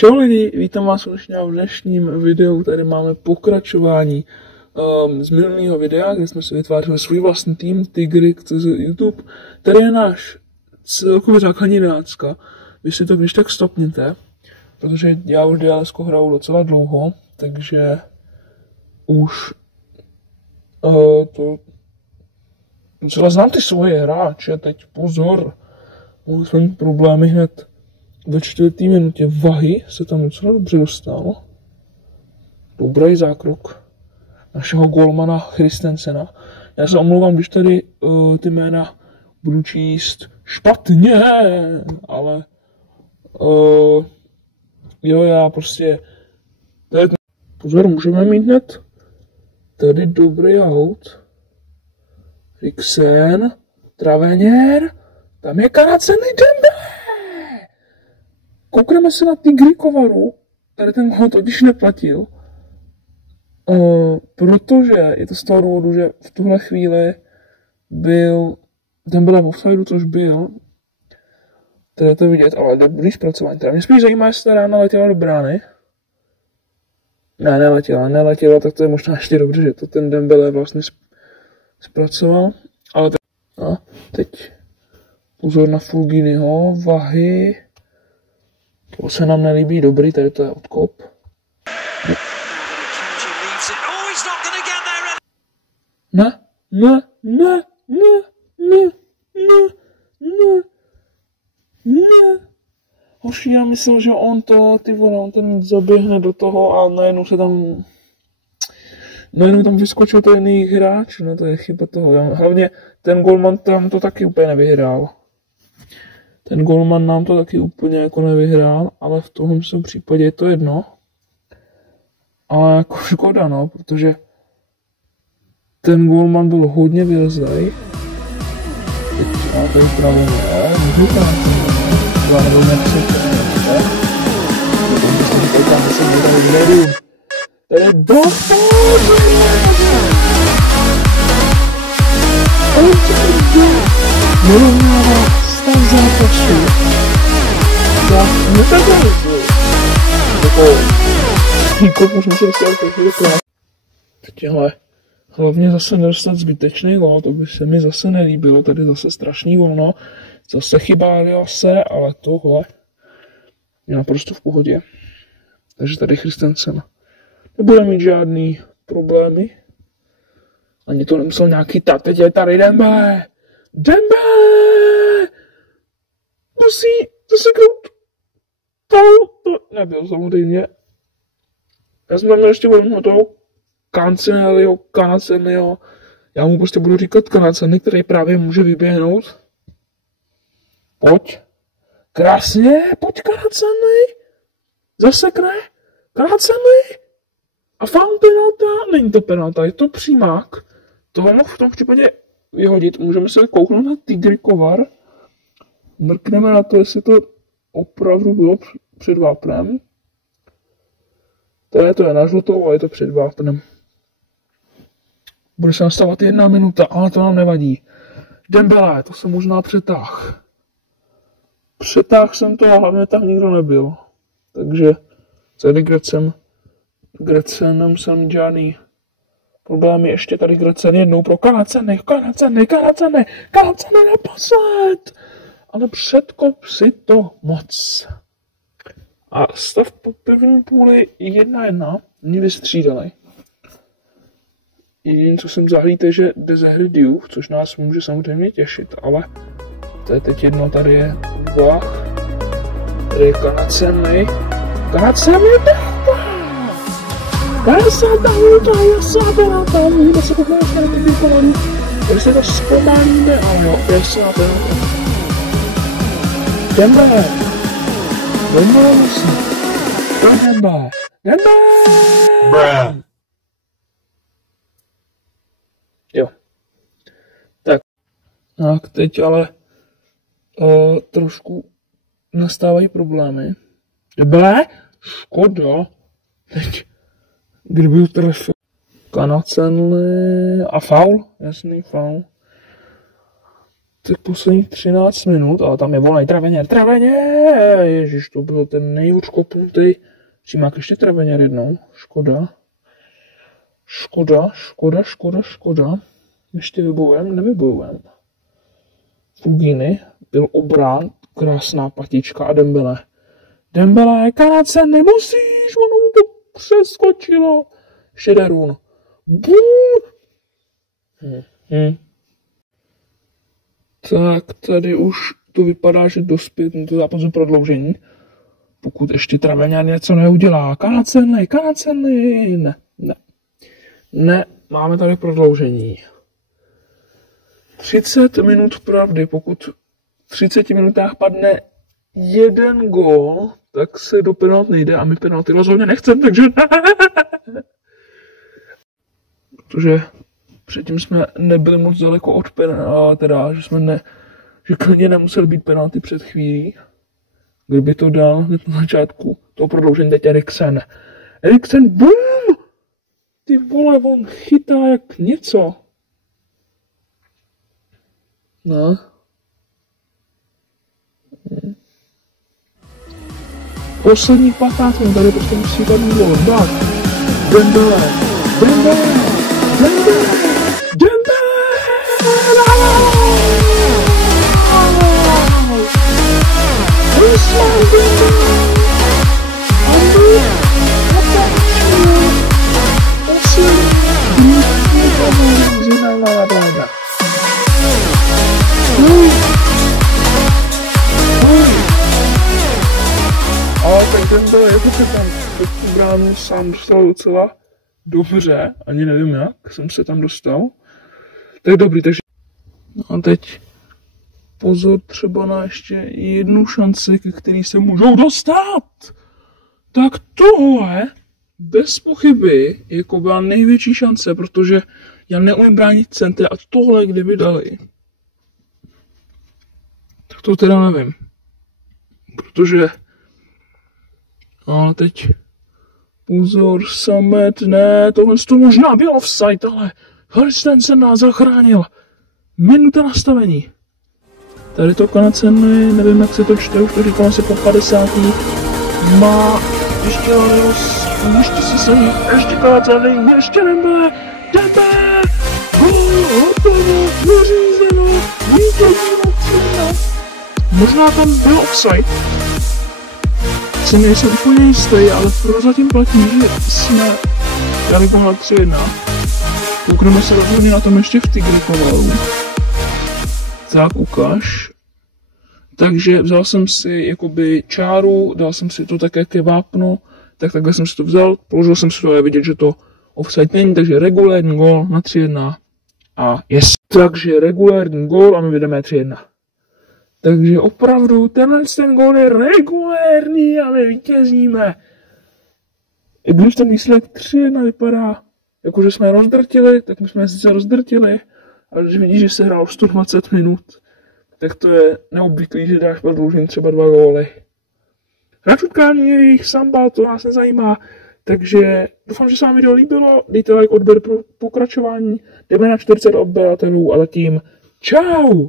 Čau lidi, vítám vás konečně v dnešním videu. Tady máme pokračování z minulého videa, kde jsme si vytvářeli svůj vlastní tým Tigrik YouTube. Tady je náš celkově základní jedenáctka. Vy si to když tak stopněte, protože já už DLS-ko hraju docela dlouho, takže už to docela znám ty svoje hráče. Teď pozor, mohli jsme mít problémy hned ve 4. minutě. Vahy se tam docela dobře dostal. Dobrý zákrok našeho golmana Christensena. Já se omlouvám, když tady ty jména budu číst špatně, ale jo, já prostě tady, pozor, můžeme mít hned tady dobrý out. Riksen, Traveněr, tam je Karacený Dembele. Koukneme se na Tigrikovaru, tady ten gol totiž neplatil, protože je to z toho důvodu, že v tuhle chvíli byl Dembele v offsideu, což byl, tady je to vidět, ale dobrý zpracování. Teda mě spíš zajímá, jestli ta rána letěla do brány. Ne, neletěla, tak to je možná ještě dobře, že to ten Dembele vlastně zpracoval, ale teď pozor na Fulginiho, Vahy. To se nám nelíbí, dobrý, tady to je odkop. Ne. Hoši, já myslel, že on to, ty vole, on ten zaběhne do toho a najednou tam vyskočil ten jiný hráč, no to je chyba toho. Hlavně ten golman tam to taky úplně nevyhrál. Ten golman nám to taky úplně jako nevyhrál, ale v tomhle případě je to jedno. Ale jako škoda, no, protože ten golman byl hodně vylezlej. Teď má tady pravou můžu tam, já nevím, jak se to nejde. To je stav zápasu. Výkop už musím si hlavně zase nedostat zbytečný gol, to by se mi zase nelíbilo, tady zase strašný volno, zase chyba Eliase, ale tohle je naprosto v pohodě. Takže tady Christensen nebude mít žádný problémy, ani to nemusel nějak chytat, teď je tady Dembele! Musí zaseknout. To nebyl samozřejmě. Já jsem tam měl ještě volno toho Cancelliho. Já mu prostě budu říkat Cancelli, který právě může vyběhnout. Pojď. Krásně, pojď Cancelli. Zasekne. Cancelli. A foul penalta. Není to penalta, je to přímák. Toho mohl v tom případě vyhodit. Můžeme se kouknout na Tigrikovar. Mrkneme na to, jestli to opravdu bylo před vápnem. To je na žlutou, ale je to před vápnem. Bude se nastavovat 1 minuta, ale to nám nevadí. Dembele, to jsem možná přetáh. Přetáh jsem to, a hlavně tam nikdo nebyl. Takže tady Gretsen nemusel mít žádný problémy. Ještě tady Gretsen jednou pro Cancelli naposled! Ale předkop si to moc. A stav po první půli 1-1, oni vystřídali. Jediné, co jsem zahlíd, je, že jde ze hry Diouf, což nás může samozřejmě těšit, ale to je teď jedno, tady je Vach, tady je Cancelli dává! 50 minuta, jasná penalta, můžeme se kouknout ještě na ty vykonaný, tady se to zpomalíme, ale jo, jasná penalta. Dembele musí. Dembele. Jo. Tak teď ale trošku nastávají problémy. Dembele? Škoda. Teď, kdyby trefil Cancelli a faul? Jasný faul. Tak posledních 13 minut, ale tam je volný Traveněr, ježiš, to byl ten nejhůř kopnutý. Přímák ještě Traveněr jednou, škoda. Ještě nevybojujem. Fugini, byl obrán, krásná patička a Dembele, Kanadce, nemusíš, ono mu to přeskočilo. Šederun. Bum! Tak, tady už to vypadá, že dospět to zápasu prodloužení. Pokud ještě Traveňan něco neudělá. Kanacenli. Ne, máme tady prodloužení. 30 minut pravdy. Pokud v 30 minutách padne jeden gól, tak se do penalt nejde a my penalty rozhodně nechceme, takže ne. Protože předtím jsme nebyli moc daleko od penalty, teda, že klidně nemuseli být penalty před chvílí. Kdyby to dal na začátku toho prodloužení, teď Eriksen, bum! Ty vole, on chytá jak něco. No. Posledních 15 minut, tady prostě musí dát gól. Tak. Dembele. Ale tak Dembele, jako se tam do tu bránu sám dostal docela dobře, ani nevím jak jsem se tam dostal. Tak dobrý, takže no a teď pozor třeba na ještě jednu šanci, ke který se můžou dostat. Tak tohle bez pochyby jako byla největší šance, protože já neumím bránit centra a tohle kdyby dali, tak to teda nevím. Protože ale teď pozor, Samet, ne, tohle to možná byl offside, ale Christensen nás zachránil. Minuta nastavení. Tady to Kanadcen, nevím jak se to čte, už to říkám asi po 50. Má ještě Lanios, ještě si samý, ještě Kanadcen, ještě Dembele, hotovo, vyřízeno, vítězí na 3-1. Možná tam byl offside. Si nejsem úplně jistý, ale prozatím platí, že jsme dali gól na 3-1. Koukneme se rozhodně na tom ještě v Tigrikovalu. Tak ukáž. Takže vzal jsem si jakoby čáru, dal jsem si to také ke vápnu, tak takhle jsem si to vzal, položil jsem si to a vidět, že to offside není, takže regulérní gól na 3-1 a yes. Takže regulérní gól a my vedeme 3-1. Takže opravdu ten gól je regulérní a my vítězíme. I když ten výsledek 3-1 vypadá, jakože jsme rozdrtili, tak my jsme sice rozdrtili, ale když vidíš, že se hrál 120 minut, tak to je neobvyklý, že dáš prodloužení třeba 2 góly. Hráč utkání je jejich samba, to nás nezajímá, takže doufám, že se vám video líbilo, dejte like, odběr pro pokračování, jdeme na 40 odběratelů a zatím čau!